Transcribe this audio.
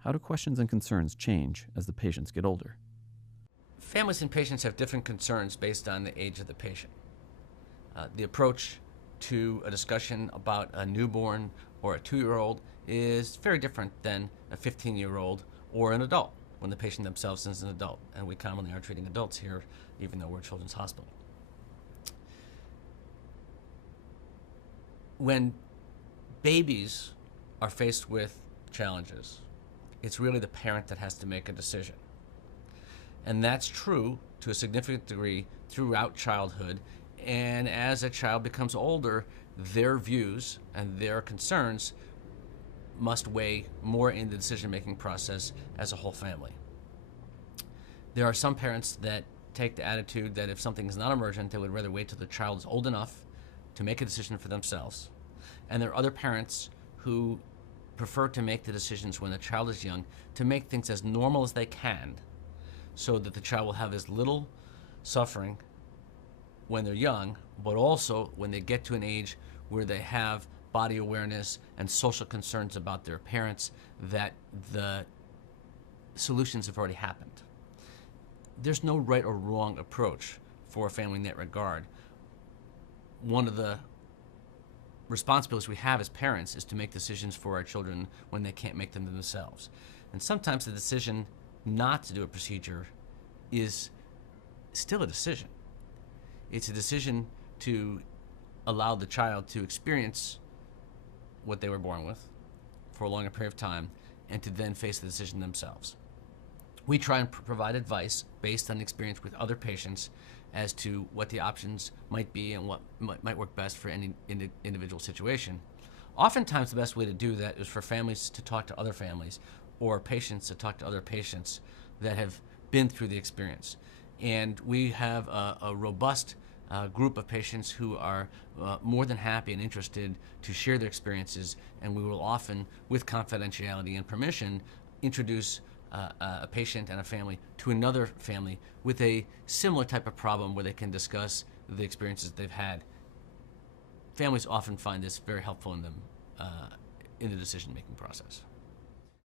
How do questions and concerns change as the patients get older? Families and patients have different concerns based on the age of the patient. The approach to a discussion about a newborn or a 2-year-old is very different than a 15-year-old or an adult, when the patient themselves is an adult. And we commonly are treating adults here, even though we're a children's hospital. When babies are faced with challenges, it's really the parent that has to make a decision. And that's true to a significant degree throughout childhood. And as a child becomes older, their views and their concerns must weigh more in the decision-making process as a whole family. There are some parents that take the attitude that if something is not emergent, they would rather wait till the child is old enough to make a decision for themselves. And there are other parents who prefer to make the decisions when the child is young, to make things as normal as they can so that the child will have as little suffering when they're young, but also when they get to an age where they have body awareness and social concerns about their parents, that the solutions have already happened. There's no right or wrong approach for a family in that regard. One of the responsibilities we have as parents is to make decisions for our children when they can't make them themselves. And sometimes the decision not to do a procedure is still a decision. It's a decision to allow the child to experience what they were born with for a longer period of time and to then face the decision themselves. We try and provide advice based on experience with other patients as to what the options might be and what might work best for any individual situation. Oftentimes the best way to do that is for families to talk to other families or patients to talk to other patients that have been through the experience. And we have a robust group of patients who are more than happy and interested to share their experiences, and we will often, with confidentiality and permission, introduce a patient and a family to another family with a similar type of problem where they can discuss the experiences they've had. Families often find this very helpful in them in the decision-making process.